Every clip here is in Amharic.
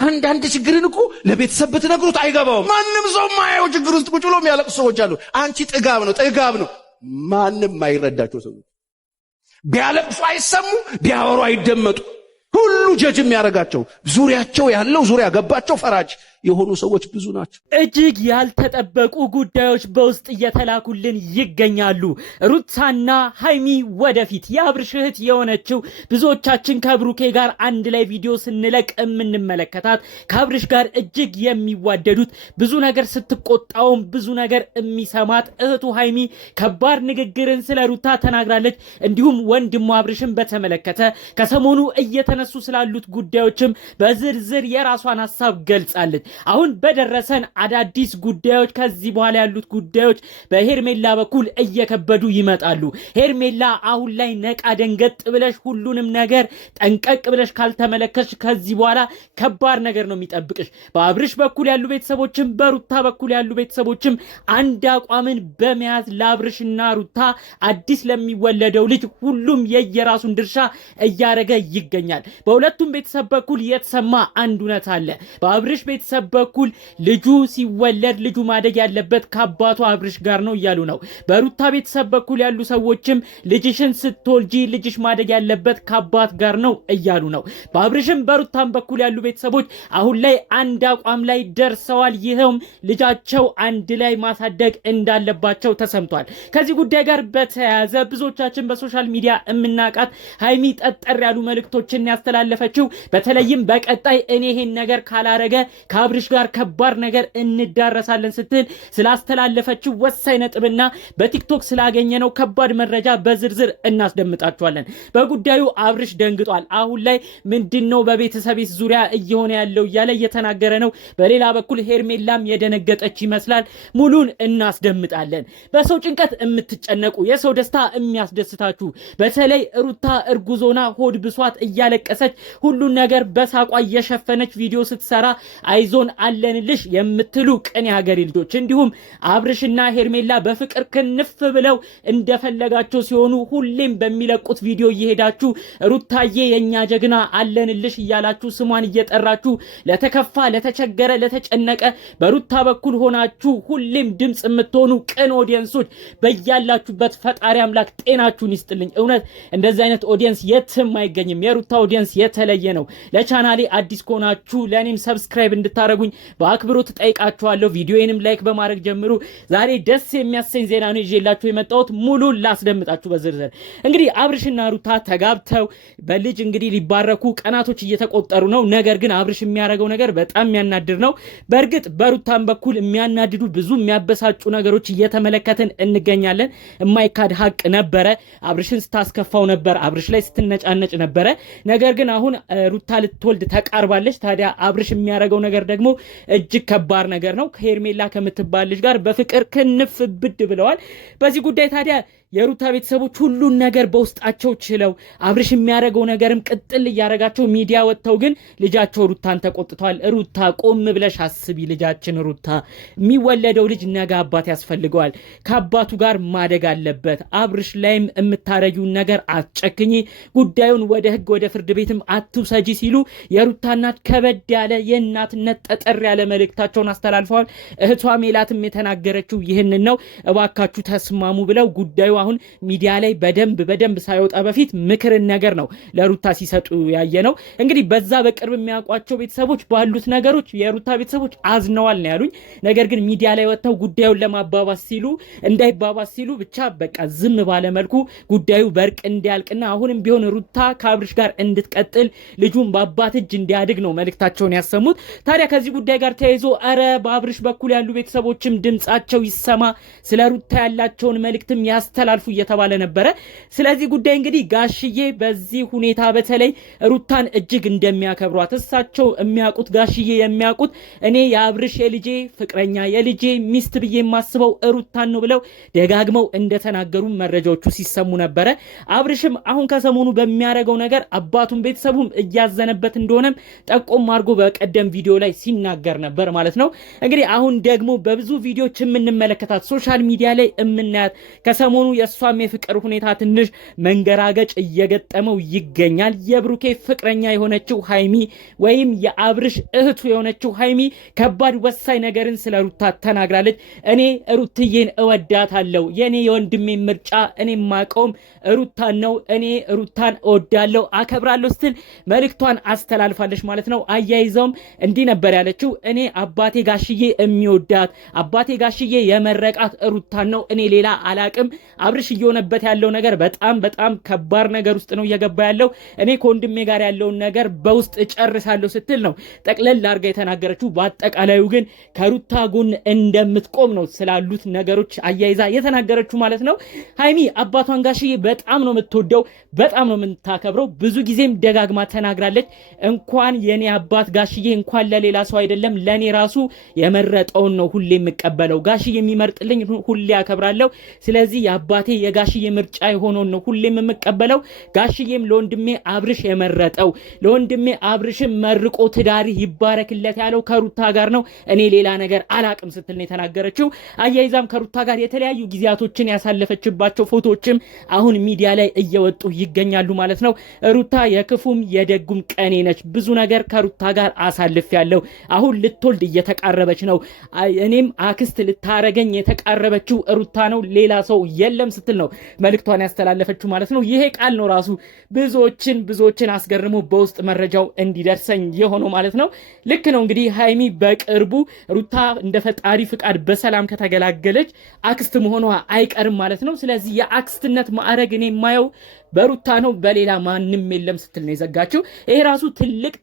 አንዳንድ ችግርን እኮ ለቤተሰብ ብትነግሩት አይገባውም። ማንም ሰው ማየው ችግር ውስጥ ቁጭ ብሎ የሚያለቅሱ ሰዎች አሉ። አንቺ ጥጋብ ነው። ማንም ማይረዳቸው ሰዎች ቢያለቅሱ አይሰሙ፣ ቢያወሩ አይደመጡ። ሁሉ ጀጅ የሚያረጋቸው ዙሪያቸው ያለው ዙሪያ ገባቸው ፈራጅ የሆኑ ሰዎች ብዙ ናቸው። እጅግ ያልተጠበቁ ጉዳዮች በውስጥ እየተላኩልን ይገኛሉ። ሩታና ሃይሚ ወደፊት የአብርሽ እህት የሆነችው ብዙዎቻችን ከብሩኬ ጋር አንድ ላይ ቪዲዮ ስንለቅ የምንመለከታት ከአብርሽ ጋር እጅግ የሚዋደዱት ብዙ ነገር ስትቆጣውም ብዙ ነገር የሚሰማት እህቱ ሃይሚ ከባድ ንግግርን ስለ ሩታ ተናግራለች። እንዲሁም ወንድሟ አብርሽን በተመለከተ ከሰሞኑ እየተነሱ ስላሉት ጉዳዮችም በዝርዝር የራሷን ሀሳብ ገልጻለች። አሁን በደረሰን አዳዲስ ጉዳዮች ከዚህ በኋላ ያሉት ጉዳዮች በሄርሜላ በኩል እየከበዱ ይመጣሉ። ሄርሜላ አሁን ላይ ነቃ ደንገጥ ብለሽ ሁሉንም ነገር ጠንቀቅ ብለሽ ካልተመለከትሽ ከዚህ በኋላ ከባድ ነገር ነው የሚጠብቅሽ። በአብርሽ በኩል ያሉ ቤተሰቦችም በሩታ በኩል ያሉ ቤተሰቦችም አንድ አቋምን በመያዝ ለአብርሽና ሩታ አዲስ ለሚወለደው ልጅ ሁሉም የየራሱን ድርሻ እያደረገ ይገኛል። በሁለቱም ቤተሰብ በኩል የተሰማ አንድ እውነት አለ። በአብርሽ ቤተሰብ በኩል ልጁ ሲወለድ ልጁ ማደግ ያለበት ከአባቱ አብርሽ ጋር ነው እያሉ ነው። በሩታ ቤተሰብ በኩል ያሉ ሰዎችም ልጅሽን ስትወልጂ ልጅሽ ማደግ ያለበት ከአባት ጋር ነው እያሉ ነው። በአብርሽም በሩታም በኩል ያሉ ቤተሰቦች አሁን ላይ አንድ አቋም ላይ ደርሰዋል። ይኸውም ልጃቸው አንድ ላይ ማሳደግ እንዳለባቸው ተሰምቷል። ከዚህ ጉዳይ ጋር በተያያዘ ብዙዎቻችን በሶሻል ሚዲያ የምናውቃት ሃይሚ ጠጠር ያሉ መልእክቶችን ያስተላለፈችው በተለይም በቀጣይ እኔ ይሄን ነገር ካላረገ ከአብርሽ ጋር ከባድ ነገር እንዳረሳለን ስትል ስላስተላለፈችው ወሳኝ ነጥብና በቲክቶክ ስላገኘነው ከባድ መረጃ በዝርዝር እናስደምጣችኋለን። በጉዳዩ አብርሽ ደንግጧል። አሁን ላይ ምንድነው በቤተሰቤስ ዙሪያ እየሆነ ያለው እያለ እየተናገረ ነው። በሌላ በኩል ሄርሜላም የደነገጠች ይመስላል። ሙሉን እናስደምጣለን። በሰው ጭንቀት የምትጨነቁ የሰው ደስታ የሚያስደስታችሁ በተለይ ሩታ እርጉዞና ሆድ ብሷት እያለቀሰች ሁሉን ነገር በሳቋ እየሸፈነች ቪዲዮ ስትሰራ አይዞን አለንልሽ የምትሉ ቅን የሀገሬ ልጆች እንዲሁም አብርሽና ሄርሜላ በፍቅር ክንፍ ብለው እንደፈለጋቸው ሲሆኑ ሁሌም በሚለቁት ቪዲዮ እየሄዳችሁ ሩታዬ የኛ ጀግና አለንልሽ እያላችሁ ስሟን እየጠራችሁ ለተከፋ፣ ለተቸገረ፣ ለተጨነቀ በሩታ በኩል ሆናችሁ ሁሌም ድምጽ የምትሆኑ ቅን ኦዲየንሶች በያላችሁበት ፈጣሪ አምላክ ጤናችሁን ይስጥልኝ። እውነት እንደዚህ አይነት ኦዲየንስ የትም አይገኝም። የሩታ ኦዲየንስ የተለየ ነው። ለቻናሌ አዲስ ከሆናችሁ ለኔም ሰብስክራይብ እንድታረጉኝ በአክብሮት ጠይቃችኋለሁ። ቪዲዮዬንም ላይክ በማድረግ ጀምሩ። ዛሬ ደስ የሚያሰኝ ዜና ነው ይዤላችሁ የመጣሁት። ሙሉን ላስደምጣችሁ በዝርዝር። እንግዲህ አብርሽና ሩታ ተጋብተው በልጅ እንግዲህ ሊባረኩ ቀናቶች እየተቆጠሩ ነው። ነገር ግን አብርሽ የሚያደርገው ነገር በጣም የሚያናድር ነው። በእርግጥ በሩታም በኩል የሚያናድዱ ብዙ የሚያበሳጩ ነገሮች እየተመለከትን እንገኛለን። የማይካድ ሀቅ ነበረ። አብርሽን ስታስከፋው ነበር፣ አብርሽ ላይ ስትነጫነጭ ነበረ። ነገር ግን አሁን ሩታ ልትወልድ ተቃርባለች። ታዲያ አብርሽ የሚያደርገው ነገር ደግሞ እጅግ ከባድ ነገር ነው። ከሄርሜላ ከምትባል ልጅ ጋር በፍቅር ክንፍ ብድ ብለዋል። በዚህ ጉዳይ ታዲያ የሩታ ቤተሰቦች ሁሉን ነገር በውስጣቸው ችለው አብርሽ የሚያደርገው ነገርም ቅጥል እያደረጋቸው ሚዲያ ወጥተው ግን ልጃቸው ሩታን ተቆጥቷል። ሩታ ቆም ብለሽ አስቢ፣ ልጃችን ሩታ የሚወለደው ልጅ ነገ አባት ያስፈልገዋል፣ ከአባቱ ጋር ማደግ አለበት። አብርሽ ላይም የምታረጊውን ነገር አትጨክኝ፣ ጉዳዩን ወደ ህግ ወደ ፍርድ ቤትም አትውሰጂ ሲሉ የሩታ እናት ከበድ ያለ የእናትነት ጠጠር ያለ መልእክታቸውን አስተላልፈዋል። እህቷ ሜላትም የተናገረችው ይህንን ነው። እባካችሁ ተስማሙ ብለው ጉዳዩ አሁን ሚዲያ ላይ በደንብ ሳይወጣ በፊት ምክርን ነገር ነው ለሩታ ሲሰጡ ያየ ነው። እንግዲህ በዛ በቅርብ የሚያውቋቸው ቤተሰቦች ባሉት ነገሮች የሩታ ቤተሰቦች አዝነዋል ነው ያሉኝ። ነገር ግን ሚዲያ ላይ ወጥተው ጉዳዩን ለማባባስ ሲሉ እንዳይባባስ ሲሉ ብቻ በቃ ዝም ባለ መልኩ ጉዳዩ በርቅ እንዲያልቅና አሁንም ቢሆን ሩታ ከአብርሽ ጋር እንድትቀጥል ልጁን በአባት እጅ እንዲያድግ ነው መልእክታቸውን ያሰሙት። ታዲያ ከዚህ ጉዳይ ጋር ተያይዞ በአብርሽ በኩል ያሉ ቤተሰቦችም ድምጻቸው ይሰማ፣ ስለ ሩታ ያላቸውን መልእክትም ያስተላልፉ እየተባለ ነበረ። ስለዚህ ጉዳይ እንግዲህ ጋሽዬ በዚህ ሁኔታ በተለይ ሩታን እጅግ እንደሚያከብሯት እሳቸው የሚያውቁት ጋሽዬ የሚያውቁት እኔ የአብርሽ የልጄ ፍቅረኛ የልጄ ሚስት ብዬ የማስበው ሩታን ነው ብለው ደጋግመው እንደተናገሩ መረጃዎቹ ሲሰሙ ነበረ። አብርሽም አሁን ከሰሞኑ በሚያደርገው ነገር አባቱን ቤተሰቡም እያዘነበት እንደሆነም ጠቆም አድርጎ በቀደም ቪዲዮ ላይ ሲናገር ነበር ማለት ነው። እንግዲህ አሁን ደግሞ በብዙ ቪዲዮዎች የምንመለከታት ሶሻል ሚዲያ ላይ የምናያት ከሰሞኑ የእሷም የፍቅር ሁኔታ ትንሽ መንገራገጭ እየገጠመው ይገኛል። የብሩኬ ፍቅረኛ የሆነችው ሃይሚ ወይም የአብርሽ እህቱ የሆነችው ሃይሚ ከባድ ወሳኝ ነገርን ስለ ሩታ ተናግራለች። እኔ ሩትዬን እወዳታለሁ፣ የኔ የወንድሜ ምርጫ እኔ ማቀውም ሩታን ነው፣ እኔ ሩታን እወዳለሁ አከብራለሁ ስትል መልእክቷን አስተላልፋለች ማለት ነው። አያይዘውም እንዲህ ነበር ያለችው፣ እኔ አባቴ ጋሽዬ የሚወዳት አባቴ ጋሽዬ የመረቃት ሩታን ነው፣ እኔ ሌላ አላቅም። አብርሽ እየሆነበት ያለው ነገር በጣም ከባድ ነገር ውስጥ ነው እየገባ ያለው። እኔ ከወንድሜ ጋር ያለውን ነገር በውስጥ እጨርሳለሁ ስትል ነው ጠቅለል አድርጋ የተናገረችው። በአጠቃላዩ ግን ከሩታ ጎን እንደምትቆም ነው ስላሉት ነገሮች አያይዛ የተናገረችው ማለት ነው። ሃይሚ አባቷን ጋሽዬ በጣም ነው የምትወደው፣ በጣም ነው የምታከብረው። ብዙ ጊዜም ደጋግማ ተናግራለች። እንኳን የኔ አባት ጋሽዬ እንኳን ለሌላ ሰው አይደለም ለኔ ራሱ የመረጠውን ነው ሁሌ የምቀበለው። ጋሽዬ የሚመርጥልኝ ሁሌ አከብራለሁ። ስለዚህ የአባቴ የጋሽዬ ምርጫ የሆነውን ነው ሁሌም የምቀበለው። ጋሽዬም ለወንድሜ አብርሽ የመረጠው ለወንድሜ አብርሽም መርቆ ትዳሪ ይባረክለት ያለው ከሩታ ጋር ነው፣ እኔ ሌላ ነገር አላቅም ስትል ነው የተናገረችው። አያይዛም ከሩታ ጋር የተለያዩ ጊዜያቶችን ያሳለፈችባቸው ፎቶዎችም አሁን ሚዲያ ላይ እየወጡ ይገኛሉ ማለት ነው። ሩታ የክፉም የደጉም ቀኔ ነች፣ ብዙ ነገር ከሩታ ጋር አሳልፍ ያለው አሁን ልትወልድ እየተቃረበች ነው፣ እኔም አክስት ልታረገኝ የተቃረበችው ሩታ ነው፣ ሌላ ሰው የለም ስትል ነው መልእክቷን ያስተላለፈችው ማለት ነው። ይሄ ቃል ነው ራሱ ብዙዎችን አስገርሞ በውስጥ መረጃው እንዲደርሰኝ የሆነው ማለት ነው። ልክ ነው እንግዲህ ሃይሚ በቅርቡ ሩታ እንደ ፈጣሪ ፍቃድ በሰላም ከተገላገለች አክስት መሆኗ አይቀርም ማለት ነው። ስለዚህ የአክስትነት ማዕረግ እኔ የማየው በሩታ ነው፣ በሌላ ማንም የለም ስትል ነው የዘጋችው። ይሄ ራሱ ትልቅ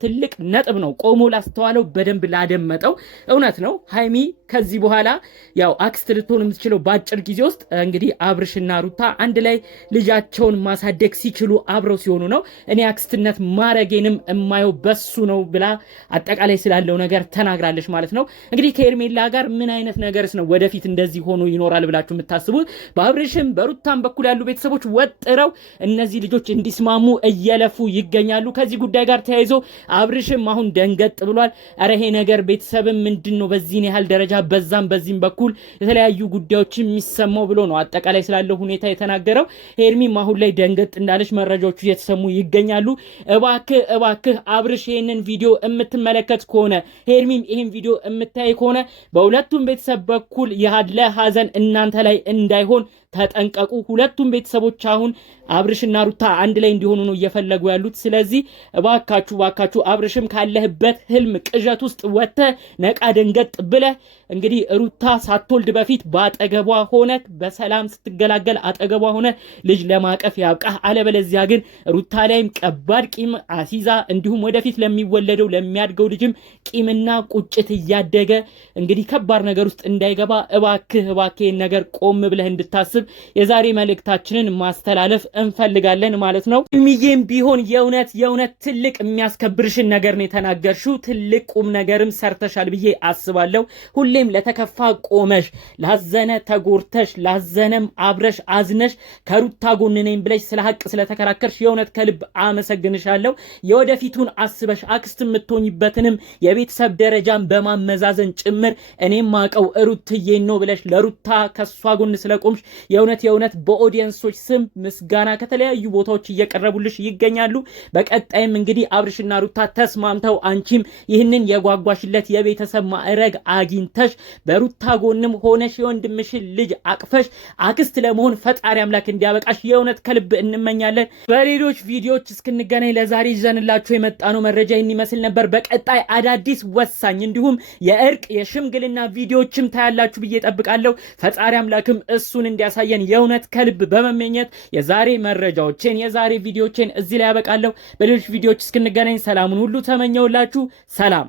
ነጥብ ነው። ቆሞ ላስተዋለው በደንብ ላደመጠው እውነት ነው። ሃይሚ ከዚህ በኋላ ያው አክስት ልትሆን የምትችለው በአጭር ጊዜ ውስጥ እንግዲህ አብርሽና ሩታ አንድ ላይ ልጃቸውን ማሳደግ ሲችሉ አብረው ሲሆኑ ነው። እኔ አክስትነት ማረጌንም እማየው በሱ ነው ብላ አጠቃላይ ስላለው ነገር ተናግራለች ማለት ነው። እንግዲህ ከኤርሜላ ጋር ምን አይነት ነገርስ ነው ወደፊት እንደዚህ ሆኖ ይኖራል ብላችሁ የምታስቡት? በአብርሽም በሩታም በኩል ያሉ ቤተሰቦች ወጥረው እነዚህ ልጆች እንዲስማሙ እየለፉ ይገኛሉ። ከዚህ ጉዳይ ጋር ተያይዞ አብርሽም አሁን ደንገጥ ብሏል። ኧረ ይሄ ነገር ቤተሰብም ምንድነው በዚህን ያህል ደረጃ በዛም በዚህም በኩል የተለያዩ ጉዳዮች የሚሰማው ብሎ ነው አጠቃላይ ስላለው ሁኔታ የተናገረው። ሄርሚም አሁን ላይ ደንገጥ እንዳለች መረጃዎቹ እየተሰሙ ይገኛሉ። እባክህ አብርሽ ይሄንን ቪዲዮ የምትመለከት ከሆነ ሄርሚም ይሄን ቪዲዮ የምታይ ከሆነ በሁለቱም ቤተሰብ በኩል ያለ ሀዘን እናንተ ላይ እንዳይሆን ተጠንቀቁ። ሁለቱም ቤተሰቦች አሁን አብርሽና ሩታ አንድ ላይ እንዲሆኑ ነው እየፈለጉ ያሉት። ስለዚህ እባካችሁ አብርሽም ካለህበት ህልም ቅዠት ውስጥ ወጥተህ ነቃ ደንገጥ ብለህ እንግዲህ ሩታ ሳትወልድ በፊት በአጠገቧ ሆነ በሰላም ስትገላገል አጠገቧ ሆነ ልጅ ለማቀፍ ያብቃህ። አለበለዚያ ግን ሩታ ላይም ከባድ ቂም አሲዛ እንዲሁም ወደፊት ለሚወለደው ለሚያድገው ልጅም ቂምና ቁጭት እያደገ እንግዲህ ከባድ ነገር ውስጥ እንዳይገባ እባክህ ነገር ቆም ብለህ እንድታስብ የዛሬ መልእክታችንን ማስተላለፍ እንፈልጋለን ማለት ነው። ሚዬም ቢሆን የእውነት ትልቅ የሚያስከብርሽን ነገር ነው የተናገርሽው። ትልቅ ቁም ነገርም ሰርተሻል ብዬ አስባለሁ። ሁሌም ለተከፋ ቆመሽ፣ ላዘነ ተጎርተሽ፣ ላዘነም አብረሽ አዝነሽ ከሩታ ጎን ነኝ ብለሽ ስለ ሀቅ ስለተከራከርሽ የእውነት ከልብ አመሰግንሻለሁ። የወደፊቱን አስበሽ አክስት የምትሆኝበትንም የቤተሰብ ደረጃን በማመዛዘን ጭምር እኔም ማቀው ሩትዬ ነው ብለሽ ለሩታ ከሷ ጎን ስለቆምሽ የእውነት በኦዲየንሶች ስም ምስጋና ከተለያዩ ቦታዎች እየቀረቡልሽ ይገኛሉ። በቀጣይም እንግዲህ አብርሽና ሩታ ተስማምተው አንቺም ይህንን የጓጓሽለት የቤተሰብ ማዕረግ አግኝተሽ በሩታ ጎንም ሆነሽ የወንድምሽን ልጅ አቅፈሽ አክስት ለመሆን ፈጣሪ አምላክ እንዲያበቃሽ የእውነት ከልብ እንመኛለን። በሌሎች ቪዲዮዎች እስክንገናኝ ለዛሬ ይዘንላችሁ የመጣነው መረጃ ይህን ይመስል ነበር። በቀጣይ አዳዲስ ወሳኝ እንዲሁም የእርቅ የሽምግልና ቪዲዮዎችም ታያላችሁ ብዬ ጠብቃለሁ። ፈጣሪ አምላክም እሱን እንዲያሳየን የእውነት ከልብ በመመኘት የዛሬ መረጃዎችን የዛሬ ቪዲዮዎችን እዚህ ላይ ያበቃለሁ። በሌሎች ቪዲዮዎች እስክንገናኝ ሰላሙን ሁሉ ተመኘውላችሁ። ሰላም።